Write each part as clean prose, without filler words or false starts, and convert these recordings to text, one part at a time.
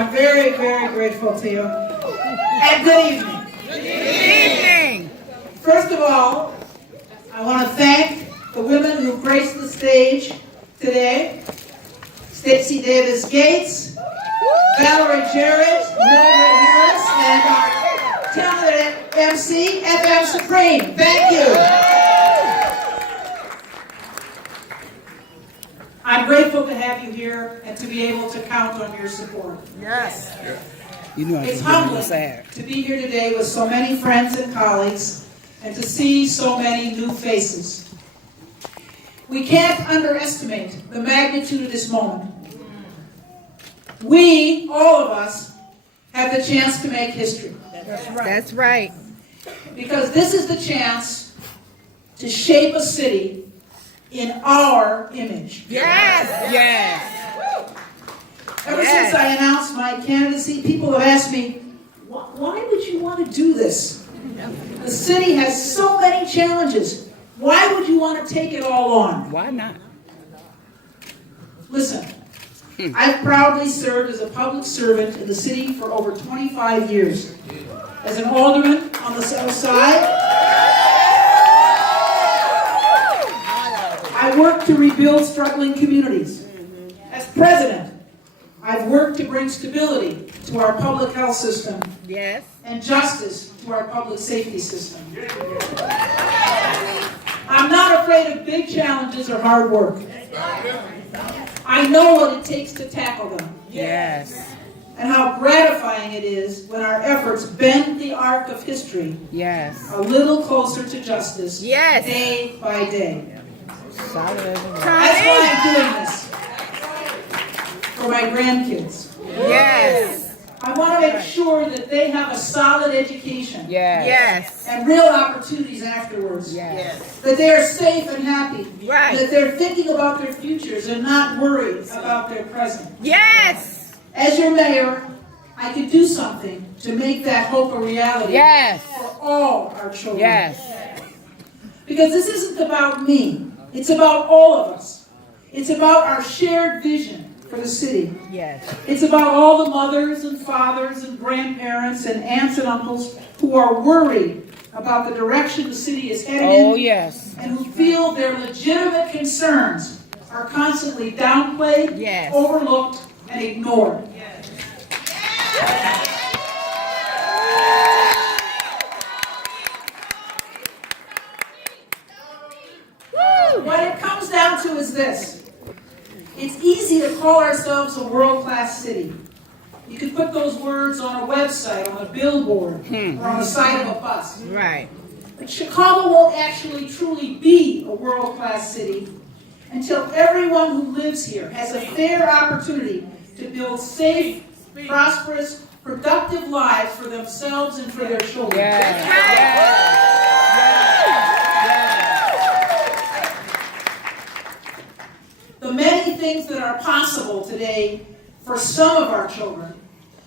I'm very, very grateful to you. And good evening. Good evening. First of all, I want to thank the women who graced the stage today. Stacey Davis Gates, Valerie Jarrett, Mildred Harris, and our talented MC, FM Supreme. Thank you. I'm grateful to have you here and to be able to count on your support. Yes. You know, It's humbling to be here today with so many friends and colleagues and to see so many new faces. We can't underestimate the magnitude of this moment. We, all of us, have the chance to make history. That's right. Because this is the chance to shape a city in our image. Yes. Yes. Ever since I announced my candidacy, people have asked me, why would you want to do this? The city has so many challenges. Why would you want to take it all on? Why not? Listen, I've proudly served as a public servant in the city for over 25 years. As an alderman on the south side, I worked to rebuild struggling communities. As president, I've worked to bring stability to our public health system. Yes. And justice to our public safety system. I'm not afraid of big challenges or hard work. I know what it takes to tackle them. Yes. And how gratifying it is when our efforts bend the arc of history Yes. a little closer to justice Yes. day by day. Solid as a rock. That's why I'm doing this. For my grandkids. Yes. I want to make sure that they have a solid education. Yes. Yes. And real opportunities afterwards. Yes. That they are safe and happy. Right. That they're thinking about their futures and not worried about their present. Yes. As your mayor, I could do something to make that hope a reality Yes. for all our children. Yes. Because this isn't about me. It's about all of us. It's about our shared vision for the city. Yes. It's about all the mothers and fathers and grandparents and aunts and uncles who are worried about the direction the city is headed in. Oh, yes. And who feel their legitimate concerns are constantly downplayed, Yes. overlooked, and ignored. What it comes down to is this. It's easy to call ourselves a world-class city. You could put those words on a website, on a billboard, or on the side of a bus. Right. But Chicago won't actually truly be a world-class city until everyone who lives here has a fair opportunity to build safe, prosperous, productive lives for themselves and for their children. Yes. Yes. The many things that are possible today for some of our children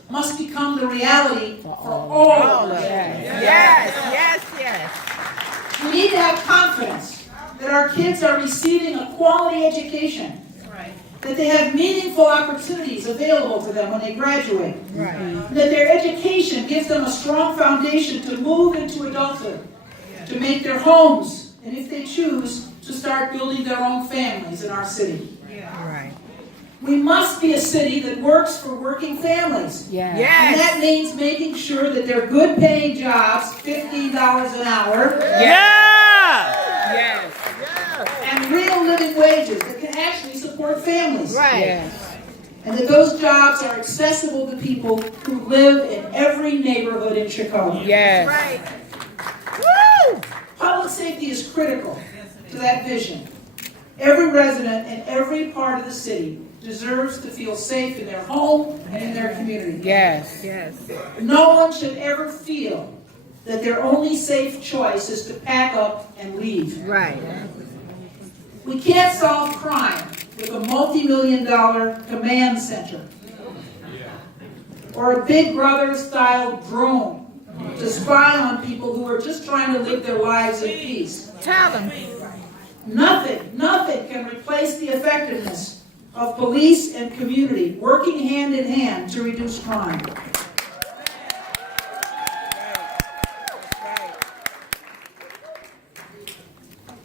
must become the reality for all of our children. Yes. Yes. Yes. We need to have confidence that our kids are receiving a quality education, that they have meaningful opportunities available to them when they graduate, Right. and that their education gives them a strong foundation to move into adulthood, to make their homes, and if they choose, to start building their own families in our city. Right. We must be a city that works for working families. Yeah. And that Yes. means making sure that they're good paying jobs, $15 an hour, Yeah. Yes. and real living wages that can actually support families. Right. Yes. And that those jobs are accessible to people who live in every neighborhood in Chicago. Yes. Right. Woo! Public safety is critical to that vision. Every resident in every part of the city deserves to feel safe in their home and in their community. Yes. Yes. No one should ever feel that their only safe choice is to pack up and leave. Right. We can't solve crime with a multi-million-dollar command center or a Big Brother-style drone to spy on people who are just trying to live their lives in peace. Tell them. Nothing can replace the effectiveness of police and community working hand in hand to reduce crime.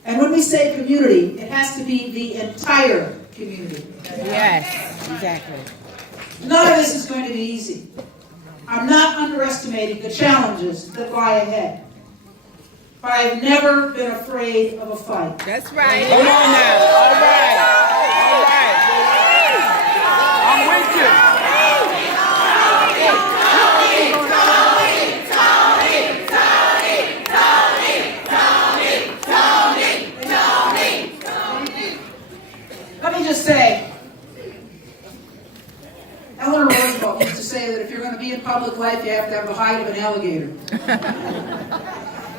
And when we say community, it has to be the entire community. Yes, exactly. None of this is going to be easy. I'm not underestimating the challenges that lie ahead. But I've never been afraid of a fight. That's right. Hold on now. All right. All right. I'm with you. Let me just say, Eleanor Roosevelt used to say that if you're going to be in public life, you have to have the height of an alligator.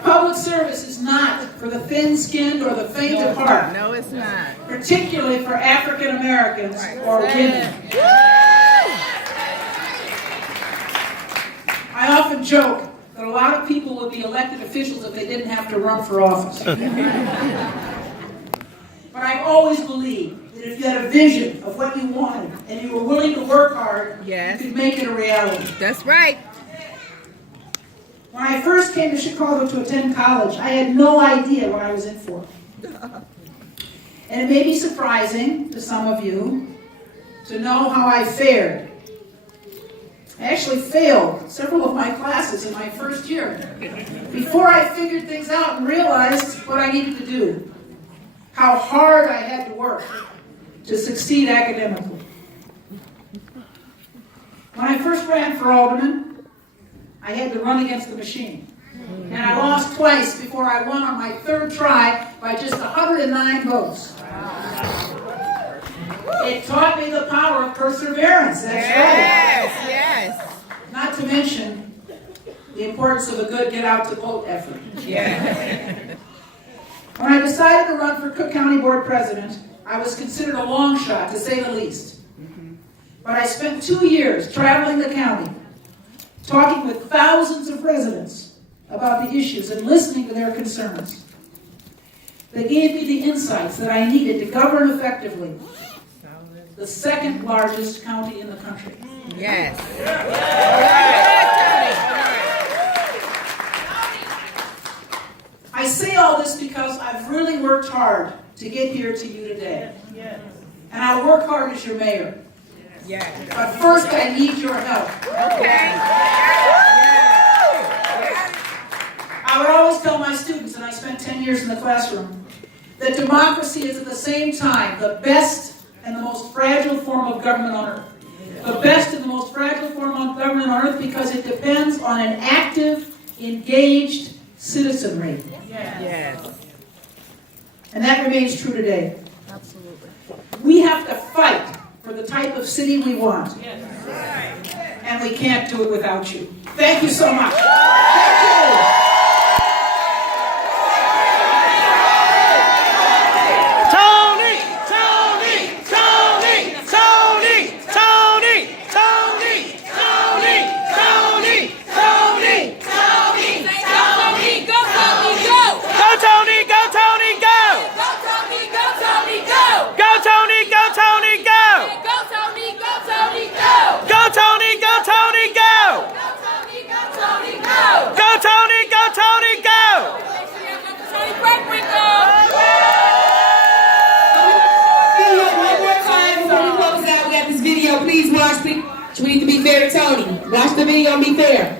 Public service is not for the thin-skinned or the faint of heart. No, it's not. Particularly for African Americans or women. I often joke that a lot of people would be elected officials if they didn't have to run for office. But I've always believed that if you had a vision of what you wanted and you were willing to work hard, Yes. you could make it a reality. That's right. When I first came to Chicago to attend college, I had no idea what I was in for. And it may be surprising to some of you to know how I fared. I actually failed several of my classes in my first year before I figured things out and realized what I needed to do, how hard I had to work to succeed academically. When I first ran for alderman, I had to run against the machine. And I lost twice before I won on my third try by just 109 votes. It taught me the power of perseverance, that's right. Yes, Not to mention the importance of a good get-out-to-vote effort. yes. When I decided to run for Cook County Board President, I was considered a long shot, to say the least. But I spent 2 years traveling the county, talking with thousands of residents about the issues and listening to their concerns. They gave me the insights that I needed to govern effectively the second largest county in the country. Yes. I say all this because I've really worked hard to get here to you today. And I'll work hard as your mayor. Yes. But first I need your help. Okay. I would always tell my students, and I spent 10 years in the classroom, that democracy is at the same time the best and the most fragile form of government on earth. The best and the most fragile form of government on earth because it depends on an active, engaged citizenry. Yes. And that remains true today. Absolutely. We have to fight for the type of city we want. And we can't do it without you. Thank you so much. Thank you. Toni Preckwinkle! One more time before we close out. We got this video. Please watch. We need to be fair to Toni. Watch the video and be fair.